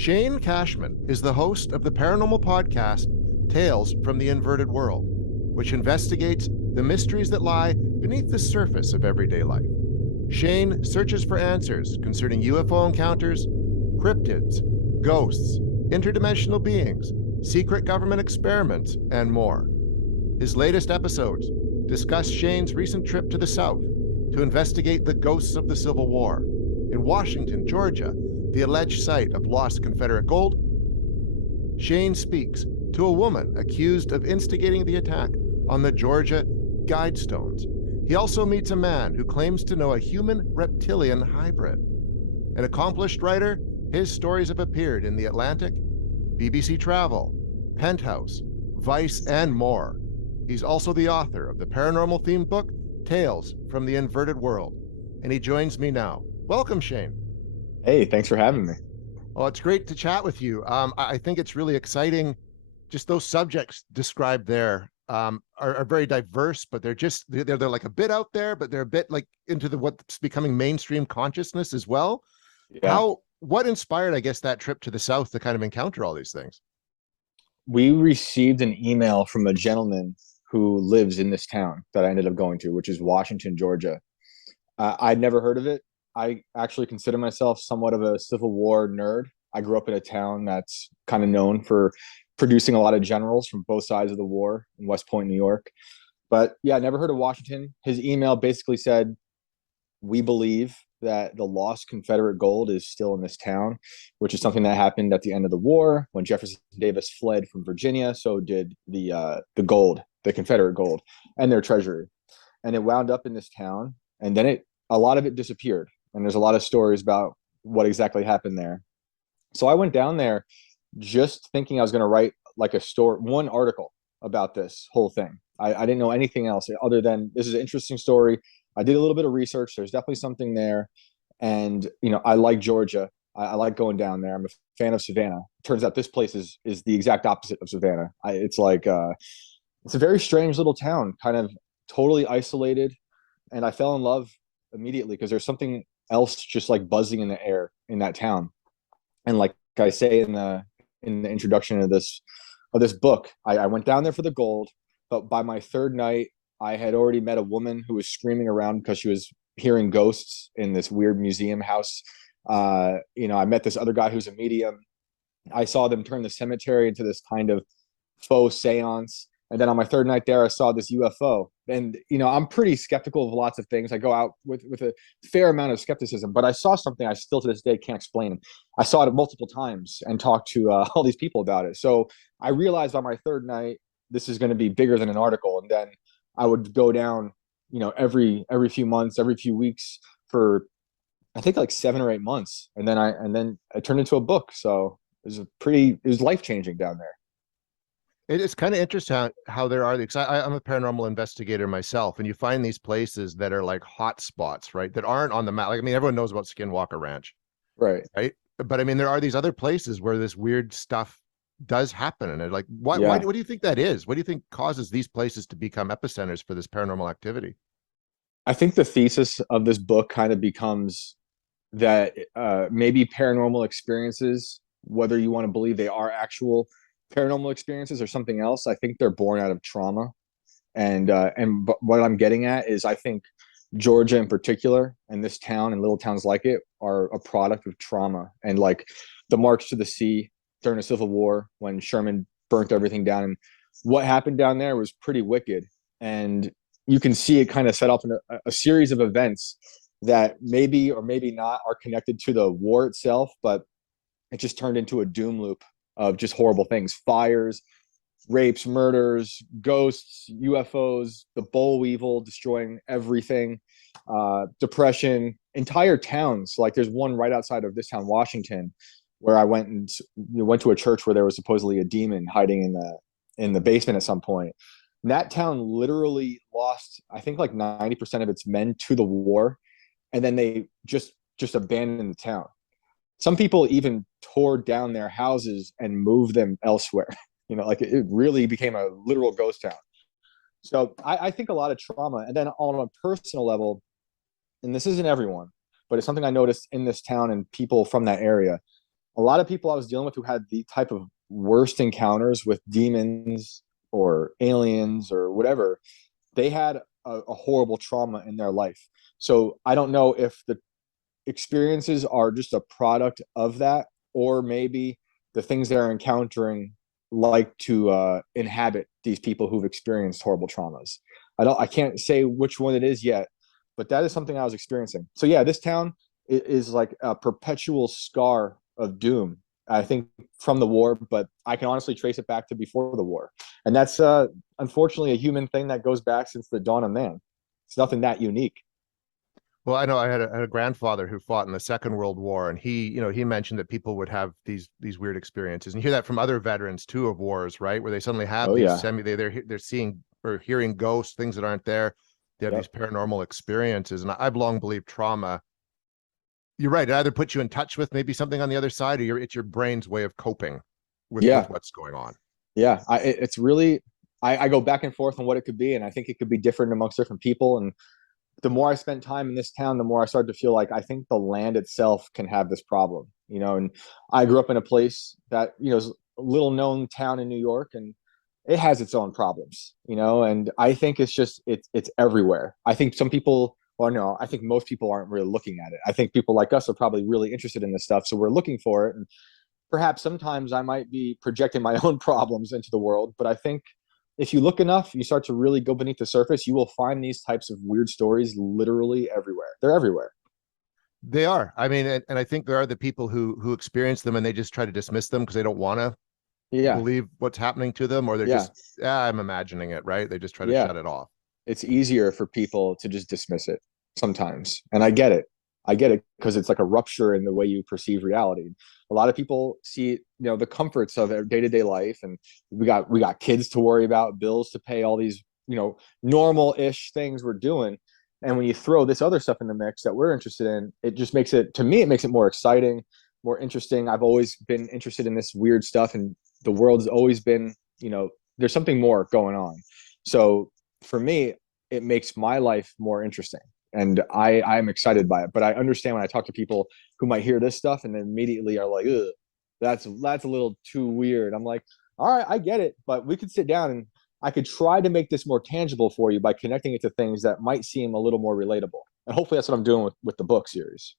Shane Cashman is the host of the paranormal podcast Tales from the Inverted World, which investigates the mysteries that lie beneath the surface of everyday life. Shane searches for answers concerning UFO encounters, cryptids, ghosts, interdimensional beings, secret government experiments, and more. His latest episodes discuss Shane's recent trip to the South to investigate the ghosts of the Civil War. In Washington, Georgia, the alleged site of lost Confederate gold, Shane speaks to a woman accused of instigating the attack on the Georgia Guidestones. He also meets a man who claims to know a human-reptilian hybrid. An accomplished writer, his stories have appeared in The Atlantic, BBC Travel, Penthouse, Vice, and more. He's also the author of the paranormal-themed book, Tales from the Inverted World, and he joins me now. Welcome, Shane. Hey, thanks for having me. Well, it's great to chat with you. I think it's really exciting. Just those subjects described there are very diverse, but they're like a bit out there, but they're a bit like into what's becoming mainstream consciousness as well. Yeah. What inspired, I guess, that trip to the South to kind of encounter all these things? We received an email from a gentleman who lives in this town that I ended up going to, which is Washington, Georgia. I'd never heard of it. I actually consider myself somewhat of a Civil War nerd. I grew up in a town that's kind of known for producing a lot of generals from both sides of the war in West Point, New York. But yeah, I never heard of Washington. His email basically said, "We believe that the lost Confederate gold is still in this town," which is something that happened at the end of the war when Jefferson Davis fled from Virginia. So did the gold, the Confederate gold, and their treasury, and it wound up in this town. And then a lot of it disappeared, and there's a lot of stories about what exactly happened there. So I went down there just thinking I was going to write like one article about this whole thing. I didn't know anything else other than this is an interesting story. I did a little bit of research. There's definitely something there. And, I like Georgia. I like going down there. I'm a fan of Savannah. Turns out this place is the exact opposite of Savannah. It's a very strange little town, kind of totally isolated. And I fell in love immediately because there's something else just like buzzing in the air in that town. And like I say in the introduction of this book, I went down there for the gold, but by my third night, I had already met a woman who was screaming around because she was hearing ghosts in this weird museum house. I met this other guy who's a medium. I saw them turn the cemetery into this kind of faux seance. And then on my third night there, I saw this UFO. And, I'm pretty skeptical of lots of things. I go out with a fair amount of skepticism, but I saw something I still to this day can't explain. I saw it multiple times and talked to all these people about it. So I realized on my third night, this is going to be bigger than an article. And then I would go down, every few months, every few weeks for, I think like 7 or 8 months. And then it turned into a book. So it was life-changing down there. It's kind of interesting how there are these. I'm a paranormal investigator myself, and you find these places that are like hot spots, right? That aren't on the map. Like, I mean, everyone knows about Skinwalker Ranch, Right. right? But I mean, there are these other places where this weird stuff does happen, and like, Yeah. what do you think that is? What do you think causes these places to become epicenters for this paranormal activity? I think the thesis of this book kind of becomes that maybe paranormal experiences, whether you want to believe they are actual paranormal experiences or something else, I think they're born out of trauma. And what I'm getting at is I think Georgia in particular and this town and little towns like it are a product of trauma. And like the March to the Sea during the Civil War when Sherman burnt everything down, and what happened down there was pretty wicked. And you can see it kind of set off in a series of events that maybe or maybe not are connected to the war itself, but it just turned into a doom loop of just horrible things: fires, rapes, murders, ghosts, UFOs, the boll weevil destroying everything, depression, entire towns. Like there's one right outside of this town, Washington, where I went to a church where there was supposedly a demon hiding in the basement at some point. And that town literally lost, I think, like 90% of its men to the war, and then they just abandoned the town. Some people even tore down their houses and moved them elsewhere. Like it really became a literal ghost town. So I think a lot of trauma. And then on a personal level, and this isn't everyone, but it's something I noticed in this town and people from that area, a lot of people I was dealing with who had the type of worst encounters with demons or aliens or whatever, they had a horrible trauma in their life. So I don't know if the experiences are just a product of that, or maybe the things they're encountering like to inhabit these people who've experienced horrible traumas. I can't say which one it is yet, but that is something I was experiencing. So yeah, this town is like a perpetual scar of doom, I think, from the war, but I can honestly trace it back to before the war. And that's unfortunately a human thing that goes back since the dawn of man. It's nothing that unique. Well, I know I had a grandfather who fought in the Second World War, and he mentioned that people would have these weird experiences, and you hear that from other veterans too of wars, right? Where they suddenly have Oh these yeah. semi they're seeing or hearing ghosts, things that aren't there. They have these Yep. paranormal experiences, and I've long believed trauma. You're right. It either puts you in touch with maybe something on the other side, or it's your brain's way of coping with Yeah. what's going on. Yeah. It's really, I go back and forth on what it could be, and I think it could be different amongst different people. And the more I spent time in this town, the more I started to feel like I think the land itself can have this problem, and I grew up in a place that, is a little known town in New York, and it has its own problems, and I think it's everywhere. I think some people, well, no, I think most people aren't really looking at it. I think people like us are probably really interested in this stuff. So we're looking for it. And perhaps sometimes I might be projecting my own problems into the world, but I think if you look enough, you start to really go beneath the surface, you will find these types of weird stories literally everywhere. They're everywhere. They are. I mean, and I think there are the people who experience them and they just try to dismiss them because they don't want to Yeah. believe what's happening to them, or they're Yeah. just, I'm imagining it, right? They just try to Yeah. shut it off. It's easier for people to just dismiss it sometimes. And I get it. I get it because it's like a rupture in the way you perceive reality. A lot of people see, the comforts of their day-to-day life, and we got kids to worry about, bills to pay, all these, normal-ish things we're doing. And when you throw this other stuff in the mix that we're interested in, it just makes it, to me, it makes it more exciting, more interesting. I've always been interested in this weird stuff, and the world's always been, there's something more going on. So for me, it makes my life more interesting, and I'm excited by it. But I understand when I talk to people who might hear this stuff and then immediately are like, ugh, that's a little too weird. I'm like, all right, I get it, but we could sit down and I could try to make this more tangible for you by connecting it to things that might seem a little more relatable. And hopefully that's what I'm doing with the book series.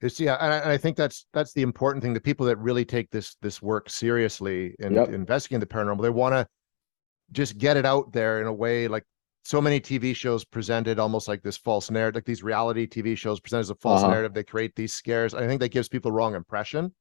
It's, yeah, and I think that's the important thing. The people that really take this work seriously and Yep. investigating the paranormal, they want to just get it out there in a way, like so many TV shows presented almost like this false narrative, like these reality TV shows presented as a false Uh-huh. narrative. They create these scares. I think that gives people the wrong impression.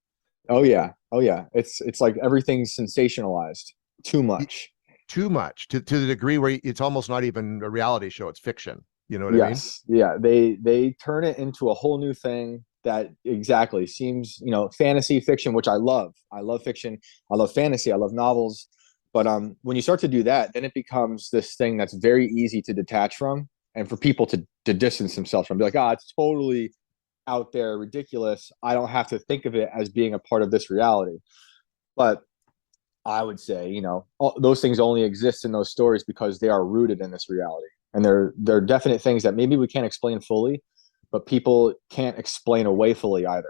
Oh yeah. Oh yeah. It's like everything's sensationalized too much. Too much, to the degree where it's almost not even a reality show, it's fiction. You know what I mean? Yes. Yeah. They turn it into a whole new thing that exactly seems, fantasy fiction, which I love. I love fiction. I love fantasy. I love novels. But when you start to do that, then it becomes this thing that's very easy to detach from, and for people to distance themselves from, be like, it's totally out there, ridiculous. I don't have to think of it as being a part of this reality. But I would say, those things only exist in those stories because they are rooted in this reality. And they're definite things that maybe we can't explain fully, but people can't explain away fully either.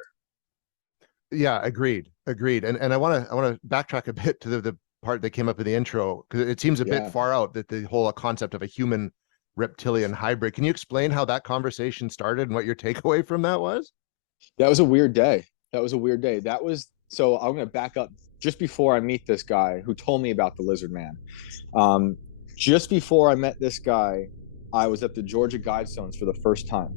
Yeah, agreed. And I want to backtrack a bit to the part that came up in the intro, because it seems a bit Yeah. far out, that the whole concept of a human reptilian hybrid. Can you explain how that conversation started and what your takeaway from that was? That was a weird day. That was a weird day. That was, so I'm going to back up just before I meet this guy who told me about the lizard man. Um, just before I met this guy, I was at the Georgia Guidestones for the first time.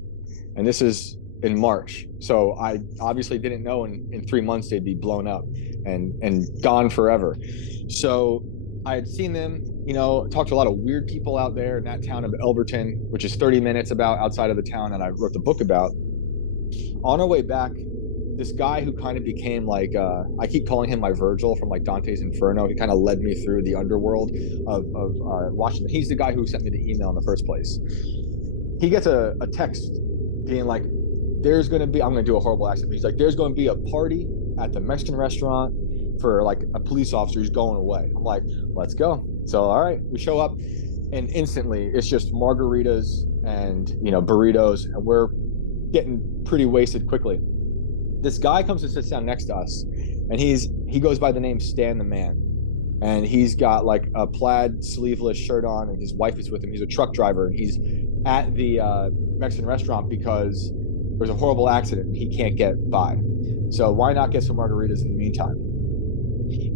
And this is in March. So I obviously didn't know in 3 months they'd be blown up and gone forever. So I had seen them, talked to a lot of weird people out there in that town of Elberton, which is 30 minutes about outside of the town that I wrote the book about. On our way back, this guy who kind of became like, I keep calling him my Virgil from like Dante's Inferno. He kind of led me through the underworld of Washington. He's the guy who sent me the email in the first place. He gets a text being like, there's going to be, I'm going to do a horrible accent, but he's like, there's going to be a party at the Mexican restaurant for like a police officer who's going away. I'm like, let's go. So, all right, we show up, and instantly it's just margaritas and, burritos, and we're getting pretty wasted quickly. This guy comes and sits down next to us, And he goes by the name Stan the Man. And he's got like a plaid sleeveless shirt on, and his wife is with him. He's a truck driver, and he's at the Mexican restaurant because there's a horrible accident and he can't get by. So why not get some margaritas in the meantime?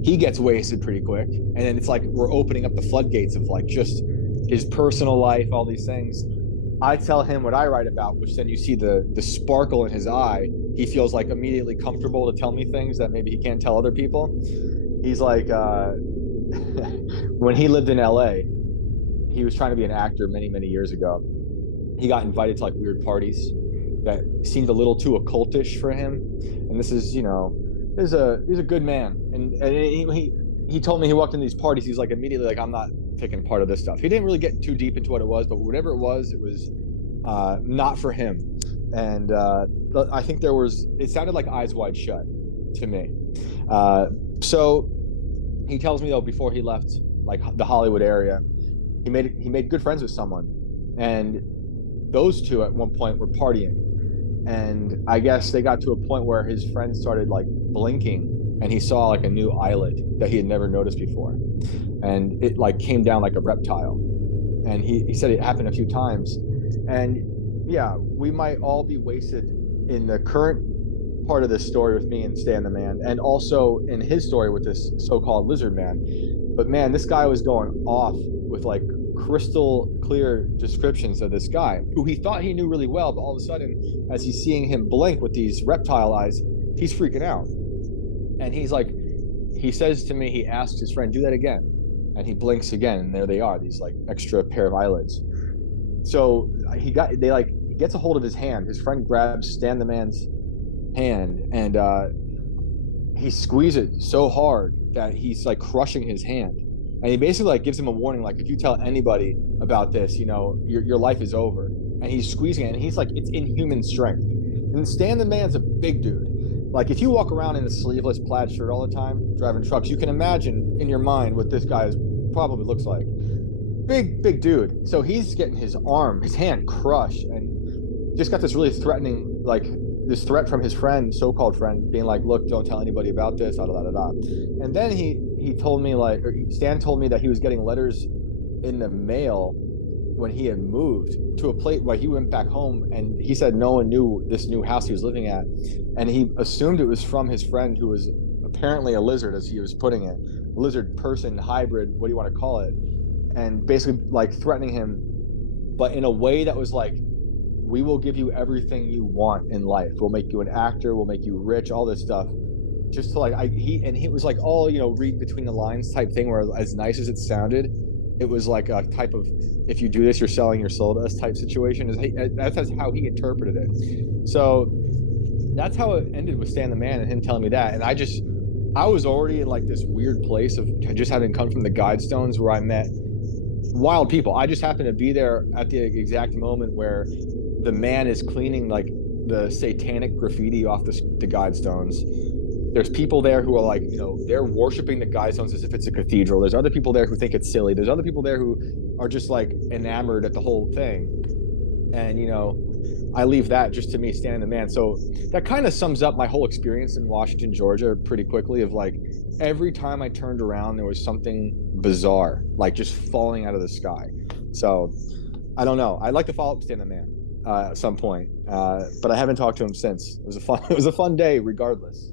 He gets wasted pretty quick, and then it's like we're opening up the floodgates of like just his personal life, all these things. I tell him what I write about, which then you see the sparkle in his eye. He feels like immediately comfortable to tell me things that maybe he can't tell other people. He's like, when he lived in LA, he was trying to be an actor many, many years ago. He got invited to like weird parties that seemed a little too occultish for him. And this is, he's a good man. And he told me he walked in these parties. He's like immediately like, I'm not taking part of this stuff. He didn't really get too deep into what it was, but whatever it was not for him. And I think it sounded like Eyes Wide Shut to me. So he tells me though, before he left like the Hollywood area, he made good friends with someone, and those two at one point were partying, and I guess they got to a point where his friend started like blinking, and he saw like a new eyelid that he had never noticed before, and it like came down like a reptile, and he said it happened a few times. And yeah, we might all be wasted in the current part of this story with me and Stan the Man, and also in his story with this so-called lizard man. But man, this guy was going off with like crystal clear descriptions of this guy who he thought he knew really well, but all of a sudden, as he's seeing him blink with these reptile eyes, he's freaking out. And he's like, he says to me, he asks his friend, do that again. And he blinks again, and there they are, these like extra pair of eyelids. So he gets a hold of his hand. His friend grabs Stan the Man's hand, and he squeezes it so hard that he's like crushing his hand. And he basically like gives him a warning, like, if you tell anybody about this, your life is over. And he's squeezing it, and he's like, it's inhuman strength. And Stan the Man's a big dude. Like, if you walk around in a sleeveless plaid shirt all the time driving trucks, you can imagine in your mind what this guy probably looks like. Big dude. So he's getting his hand crushed, and just got this really threatening, like this threat from his friend, so-called friend, being like, look, don't tell anybody about this, da da da da. And then he told me, like, or Stan told me that he was getting letters in the mail when he had moved to a place where he went back home, and he said no one knew this new house he was living at, and he assumed it was from his friend, who was apparently a lizard, as he was putting it, lizard person hybrid, what do you want to call it, and basically like threatening him, but in a way that was like, we will give you everything you want in life. We'll make you an actor. We'll make you rich. All this stuff, just to like he was like all read between the lines type thing. Where as nice as it sounded, it was like a type of, if you do this, you're selling your soul to us type situation. That's how he interpreted it. So that's how it ended with Stan the Man and him telling me that. And I was already in like this weird place of just having come from the Guidestones, where I met wild people. I just happened to be there at the exact moment where the man is cleaning like the satanic graffiti off the Guidestones. There's people there who are like, they're worshiping the Guidestones as if it's a cathedral. There's other people there who think it's silly. There's other people there who are just like enamored at the whole thing. And, I leave that just to me, Stan the Man. So that kind of sums up my whole experience in Washington, Georgia pretty quickly, of like, every time I turned around, there was something bizarre, like just falling out of the sky. So I don't know. I'd like to follow up Stan the Man at some point, but I haven't talked to him since. It was a fun day regardless.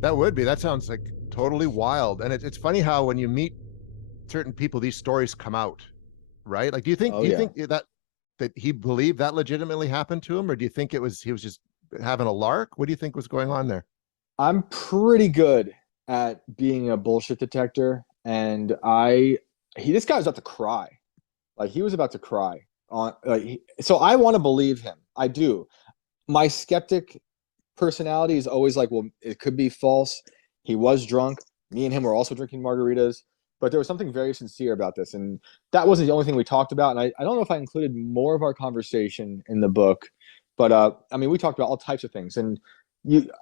That sounds like totally wild. And it's funny how when you meet certain people, these stories come out, right? Like, do you think that he believed that legitimately happened to him, or do you think he was just having a lark? What do you think was going on there? I'm pretty good at being a bullshit detector, and this guy was about to cry. Like, he was about to cry so I want to believe him. I do. My skeptic personality is always like, well, it could be false. He was drunk. Me and him were also drinking margaritas, but there was something very sincere about this, and that wasn't the only thing we talked about. And I don't know if I included more of our conversation in the book, but we talked about all types of things. And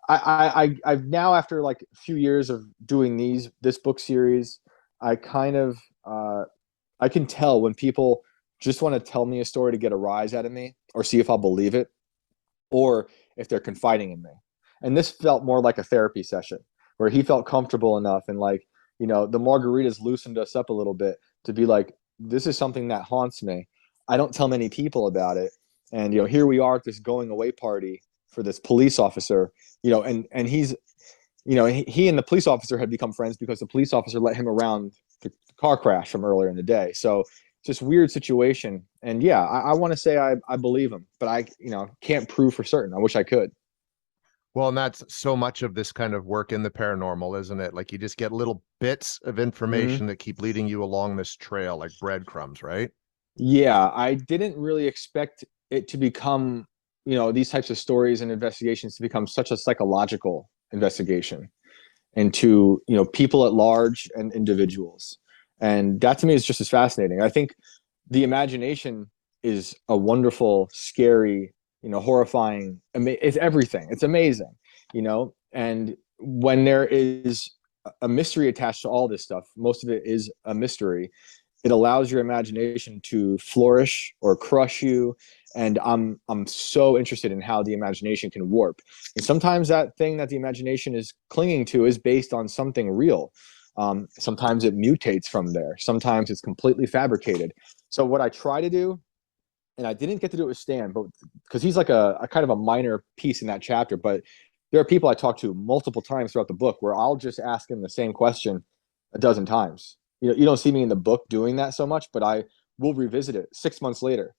I've now, after like a few years of doing this book series, I kind of I can tell when people just want to tell me a story to get a rise out of me, or see if I'll believe it, or if they're confiding in me. And this felt more like a therapy session, where he felt comfortable enough, and like, the margaritas loosened us up a little bit to be like, this is something that haunts me. I don't tell many people about it. And, here we are at this going away party for this police officer, and he's, he and the police officer had become friends because the police officer let him around the car crash from earlier in the day. So just weird situation. And yeah, I want to say I believe him, but I, can't prove for certain. I wish I could. Well, and that's so much of this kind of work in the paranormal, isn't it? Like you just get little bits of Hmm. information that keep leading you along this trail, like breadcrumbs, right? Yeah, I didn't really expect it to become, these types of stories and investigations to become such a psychological investigation into, people at large and individuals. And that to me is just as fascinating. I think the imagination is a wonderful, scary, horrifying, it's everything. It's amazing, and when there is a mystery attached to all this stuff, most of it is a mystery. It allows your imagination to flourish or crush you. And I'm so interested in how the imagination can warp. And sometimes that thing that the imagination is clinging to is based on something real. Sometimes it mutates from there. Sometimes it's completely fabricated. So what I try to do, and I didn't get to do it with Stan, but because he's like a kind of a minor piece in that chapter, but there are people I talk to multiple times throughout the book where I'll just ask him the same question a dozen times. You don't see me in the book doing that so much, but I will revisit it 6 months later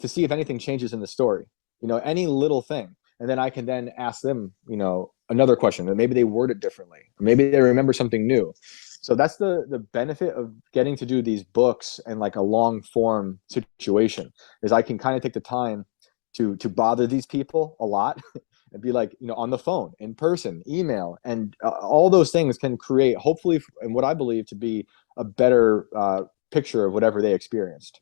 to see if anything changes in the story, any little thing. And then I can then ask them, another question, and maybe they word it differently, or maybe they remember something new. So that's the benefit of getting to do these books and like a long form situation, is I can kind of take the time to bother these people a lot and be like, on the phone, in person, email, and all those things can create, hopefully, and what I believe to be a better picture of whatever they experienced.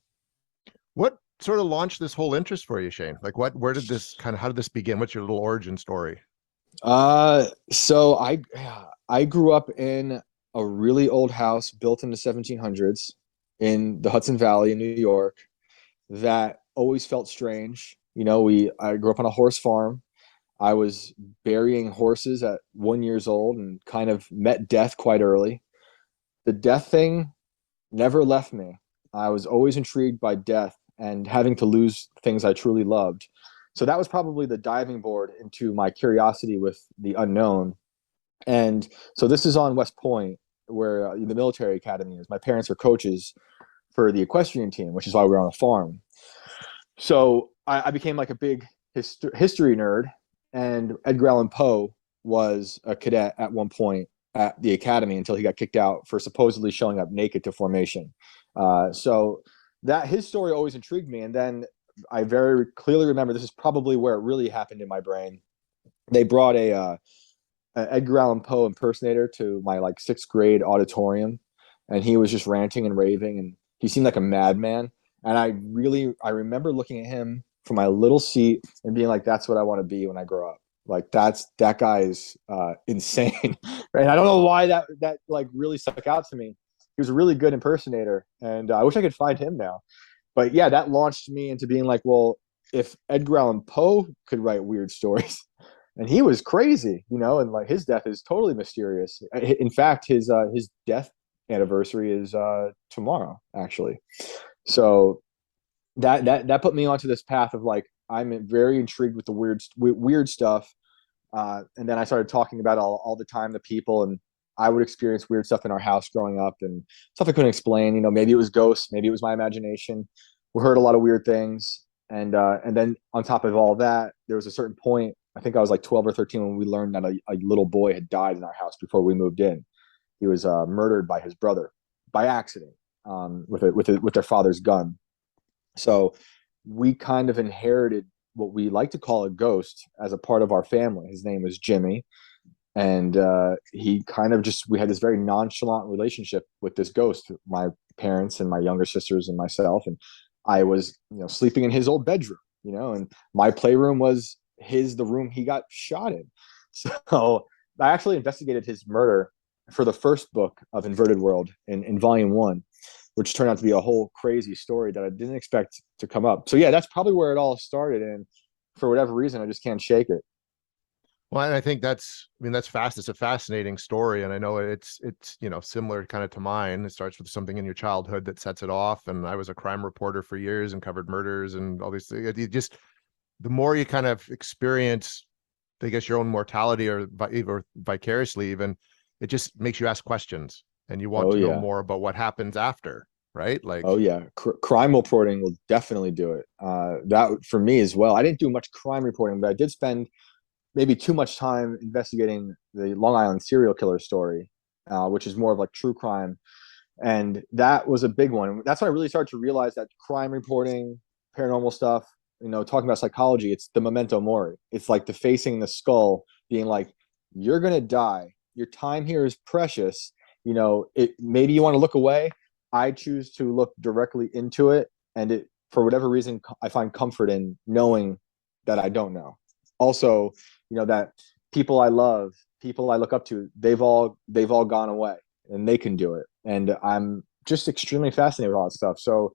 What sort of launched this whole interest for you, Shane? Like where did this kind of, how did this begin? What's your little origin story? So I grew up in a really old house built in the 1700s in the Hudson Valley in New York that always felt strange. I grew up on a horse farm. I was burying horses at 1 years old and kind of met death quite early. The death thing never left me. I was always intrigued by death and having to lose things I truly loved. So that was probably the diving board into my curiosity with the unknown. And so this is on West Point, where the military academy is. My parents are coaches for the equestrian team, which is why we're on a farm. So I became like a big history nerd, and Edgar Allan Poe was a cadet at one point at the academy until he got kicked out for supposedly showing up naked to formation. So that his story always intrigued me. And then I very clearly remember, this is probably where it really happened in my brain. They brought a Edgar Allan Poe impersonator to my like sixth grade auditorium, and he was just ranting and raving, and he seemed like a madman. And I remember looking at him from my little seat and being like, that's what I want to be when I grow up. Like that guy is insane. Right? And I don't know why that like really stuck out to me. He was a really good impersonator, and I wish I could find him now. But yeah, that launched me into being like, well, if Edgar Allan Poe could write weird stories, and he was crazy, and like his death is totally mysterious. In fact, his death anniversary is tomorrow, actually. So that put me onto this path of like, I'm very intrigued with the weird stuff. And then I started talking about all the time the people, and I would experience weird stuff in our house growing up, and stuff I couldn't explain. Maybe it was ghosts, maybe it was my imagination. We heard a lot of weird things, and then on top of all that, there was a certain point. I think I was like 12 or 13 when we learned that a little boy had died in our house before we moved in. He was murdered by his brother by accident, with their father's gun. So we kind of inherited what we like to call a ghost as a part of our family. His name was Jimmy, and he kind of just, we had this very nonchalant relationship with this ghost. My parents and my younger sisters and myself, and I was sleeping in his old bedroom, and my playroom was the room he got shot in. So I actually investigated his murder for the first book of Inverted World in volume 1, which turned out to be a whole crazy story that I didn't expect to come up. So yeah, that's probably where it all started, and for whatever reason I just can't shake it. Well, and I think that's fast. It's a fascinating story. And I know it's, similar kind of to mine. It starts with something in your childhood that sets it off. And I was a crime reporter for years and covered murders and all these things. You just, the more you kind of experience, I guess, your own mortality or vicariously even, it just makes you ask questions and you want Oh to know yeah. more about what happens after, right? Oh Like, yeah, crime reporting will definitely do it. That for me as well. I didn't do much crime reporting, but I did spend maybe too much time investigating the Long Island serial killer story, which is more of like true crime, and that was a big one. That's when I really started to realize that crime reporting, paranormal stuff, talking about psychology, it's the memento mori. It's like the facing the skull, being like, you're gonna die. Your time here is precious. It maybe you want to look away. I choose to look directly into it, and it for whatever reason I find comfort in knowing that I don't know. Also, that people I love, people I look up to, they've all gone away, and they can do it. And I'm just extremely fascinated with all that stuff. So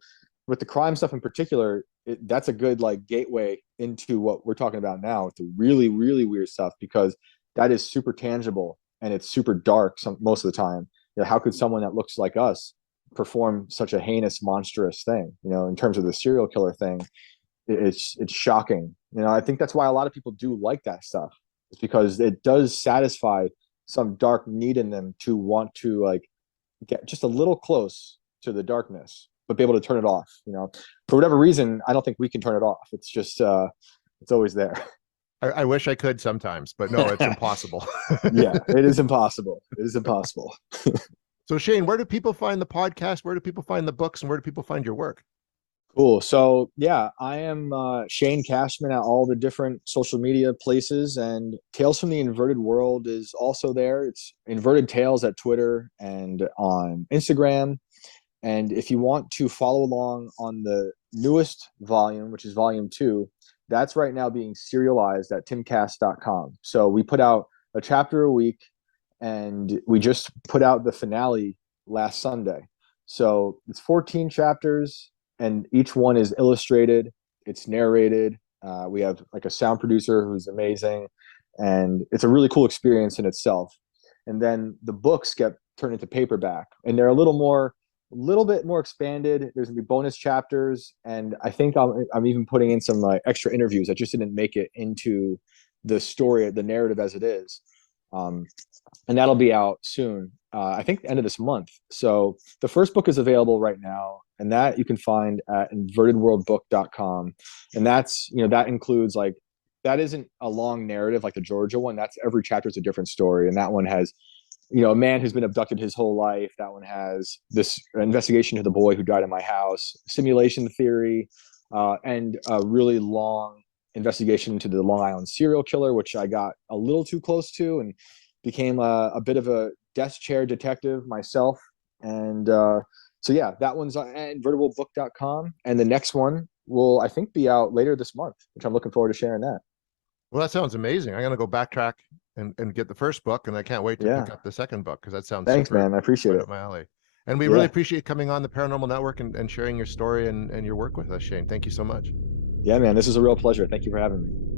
with the crime stuff in particular, that's a good like gateway into what we're talking about now, with the really, really weird stuff, because that is super tangible and it's super dark most of the time. How could someone that looks like us perform such a heinous, monstrous thing? In terms of the serial killer thing, it's shocking. I think that's why a lot of people do like that stuff. It's because it does satisfy some dark need in them to want to like get just a little close to the darkness, but be able to turn it off. For whatever reason, I don't think we can turn it off. It's just it's always there. I wish I could sometimes, but no, it's impossible. Yeah, it is impossible. It is impossible. So Shane, where do people find the podcast? Where do people find the books? And where do people find your work? Cool. So yeah, I am Shane Cashman at all the different social media places, and Tales from the Inverted World is also there. It's Inverted Tales at Twitter and on Instagram. And if you want to follow along on the newest volume, which is volume 2, that's right now being serialized at timcast.com. So we put out a chapter a week, and we just put out the finale last Sunday. So it's 14 chapters, and each one is illustrated. It's narrated. We have like a sound producer who's amazing, and it's a really cool experience in itself. And then the books get turned into paperback, and they're a little bit more expanded. There's gonna be bonus chapters, and I think I'm even putting in some extra interviews that just didn't make it into the story, the narrative as it is. And that'll be out soon. I think the end of this month. So the first book is available right now, and that you can find at invertedworldbook.com. And that includes like, that isn't a long narrative like the Georgia one. That's every chapter is a different story, and that one has a man who's been abducted his whole life. That one has this investigation to the boy who died in my house, simulation theory, and a really long investigation into the Long Island serial killer, which I got a little too close to and became a bit of a desk chair detective myself. And so yeah, that one's at invertedworldbook.com. And the next one will, I think, be out later this month, which I'm looking forward to sharing that. Well, that sounds amazing. I'm going to go backtrack and get the first book, and I can't wait to Yeah. pick up the second book because that sounds Thanks, super man. I appreciate right it. up my alley. And we really Yeah. appreciate coming on the Paranormal Network and sharing your story and your work with us, Shane. Thank you so much. Yeah, man. This is a real pleasure. Thank you for having me.